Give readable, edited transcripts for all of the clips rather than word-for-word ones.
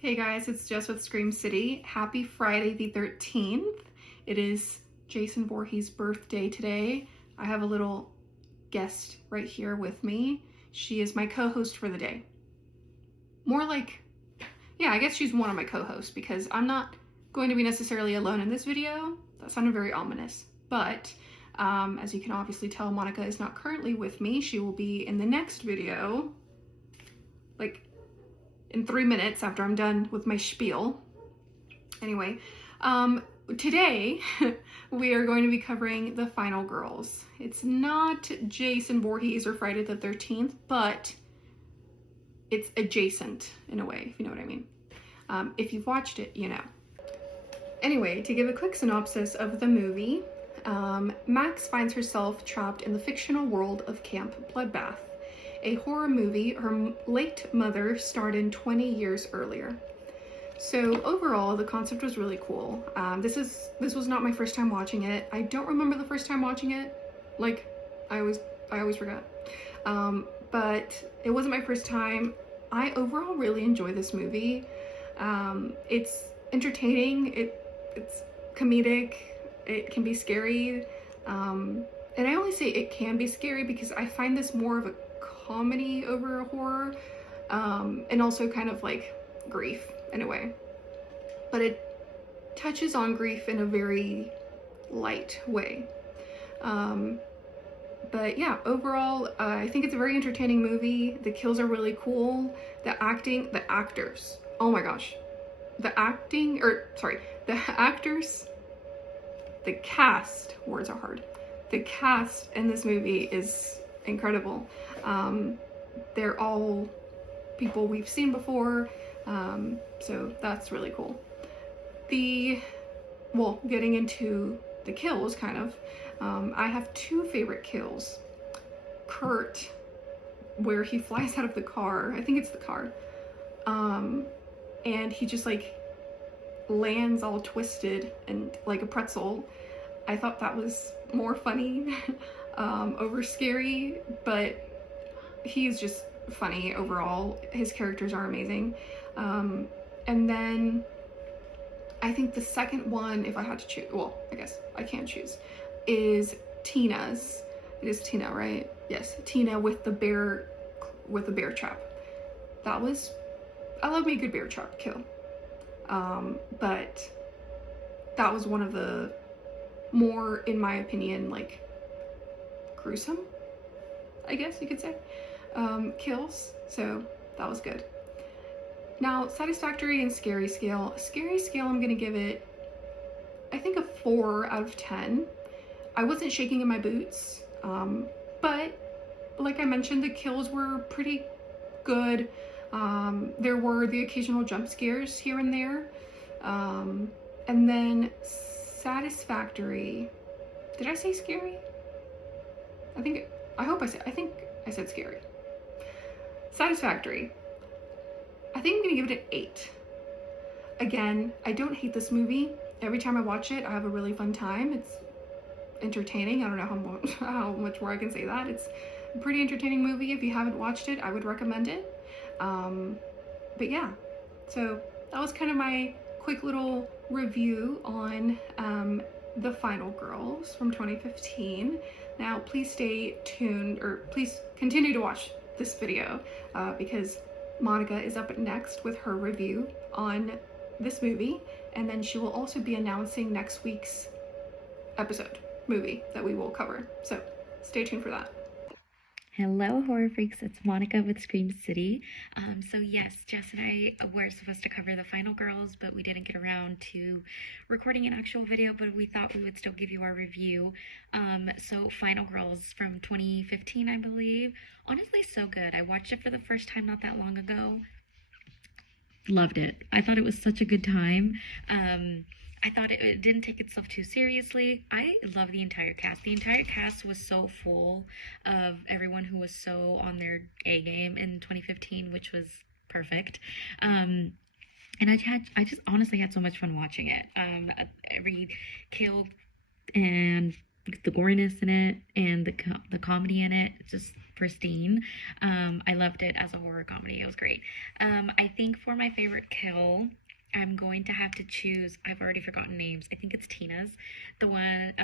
Hey guys, it's Jess with Scream City. Happy Friday the 13th. It is Jason Voorhees' birthday today. I have a little guest right here with me. She is my co-host for the day. More like, yeah, I guess she's one of my co-hosts because I'm not going to be necessarily alone in this video. That sounded very ominous. But as you can obviously tell, Monica is not currently with me. She will be in the next video, like in 3 minutes after I'm done with my spiel. Anyway, today we are going to be covering The Final Girls. It's not Jason Voorhees or Friday the 13th, but it's adjacent in a way, if you know what I mean. If you've watched it, you know. Anyway, to give a quick synopsis of the movie, Max finds herself trapped in the fictional world of Camp Bloodbath, a horror movie her late mother starred in 20 years earlier. So overall, the concept was really cool. This was not my first time watching it. I don't remember the first time watching it. Like, I always forget. But it wasn't my first time. I overall really enjoy this movie. It's entertaining. It's comedic. It can be scary. And I only say it can be scary because I find this more of a comedy over a horror, and also kind of like grief in a way, but it touches on grief in a very light way. But yeah, overall, I think it's a very entertaining movie. The kills are really cool. The actors, oh my gosh, the actors, the cast, words are hard. The cast in this movie is incredible. They're all people we've seen before, so that's really cool. Getting into the kills, kind of, I have two favorite kills. Kurt, where he flies out of the car, I think it's the car, and he just like lands all twisted and like a pretzel. I thought that was more funny over scary, but he's just funny overall. His characters are amazing. And then I think the second one, if I had to choose, well, I guess I can't choose, is Tina's. It is Tina, right? Yes, Tina with the bear trap. I love me a good bear trap kill. But that was one of the more, in my opinion, like gruesome, I guess you could say, kills. So that was good. Now, satisfactory and scary scale. Scary scale, I'm gonna give it, I think, a 4 out of 10. I wasn't shaking in my boots, but like I mentioned, the kills were pretty good. There were the occasional jump scares here and there. And then satisfactory. Did I say scary? I think I said scary. Satisfactory. I think I'm gonna give it an 8. Again, I don't hate this movie. Every time I watch it, I have a really fun time. It's entertaining. I don't know how much more I can say that. It's a pretty entertaining movie. If you haven't watched it, I would recommend it. But yeah, so that was kind of my quick little review on The Final Girls from 2015. Now, please stay tuned, or please continue to watch this video, because Monica is up next with her review on this movie, and then she will also be announcing next week's movie that we will cover. So stay tuned for that. Hello, horror freaks. It's Monica with Scream City. So yes, Jess and I were supposed to cover The Final Girls, but we didn't get around to recording an actual video, but we thought we would still give you our review. So Final Girls from 2015, I believe. Honestly, so good. I watched it for the first time not that long ago. Loved it. I thought it was such a good time. I thought it didn't take itself too seriously. I love the entire cast. The entire cast was so full of everyone who was so on their A game in 2015, which was perfect. And I just honestly had so much fun watching it. Every kill and the goriness in it and the comedy in it. It's just pristine. I loved it as a horror comedy. It was great. I think for my favorite kill, I'm going to have to choose. I've already forgotten names. I think it's Tina's, the one,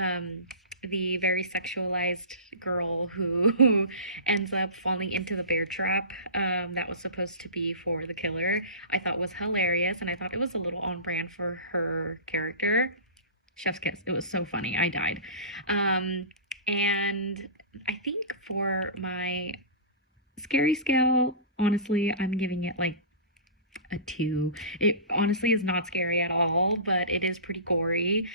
the very sexualized girl who ends up falling into the bear trap that was supposed to be for the killer. I thought was hilarious, and I thought it was a little on brand for her character. Chef's kiss. It was so funny. I died. And I think for my scary scale, honestly, I'm giving it like a 2. It honestly is not scary at all, but it is pretty gory.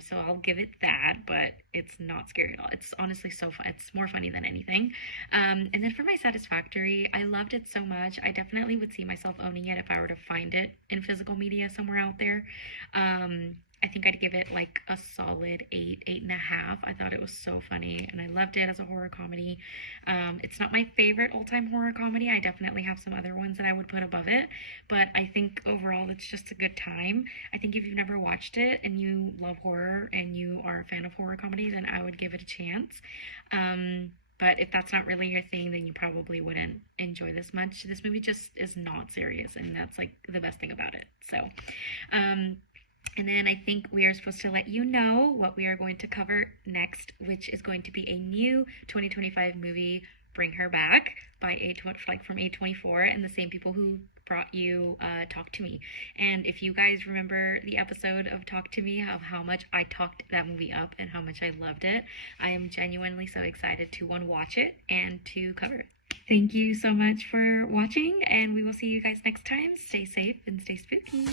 So I'll give it that, but it's not scary at all. It's honestly so fun. It's more funny than anything. And then for my satisfactory, I loved it so much. I definitely would see myself owning it if I were to find it in physical media somewhere out there. I think I'd give it like a solid 8, 8.5. I thought it was so funny, and I loved it as a horror comedy. It's not my favorite all-time horror comedy. I definitely have some other ones that I would put above it, but I think overall it's just a good time. I think if you've never watched it and you love horror and you are a fan of horror comedy, then I would give it a chance. But if that's not really your thing, then you probably wouldn't enjoy this much. This movie just is not serious, and that's like the best thing about it. So, and then I think we are supposed to let you know what we are going to cover next, which is going to be a new 2025 movie, Bring Her Back, by from A24, and the same people who brought you Talk to Me. And if you guys remember the episode of Talk to Me, of how much I talked that movie up and how much I loved it, I am genuinely so excited to watch it and to cover it. Thank you so much for watching, and we will see you guys next time. Stay safe and stay spooky.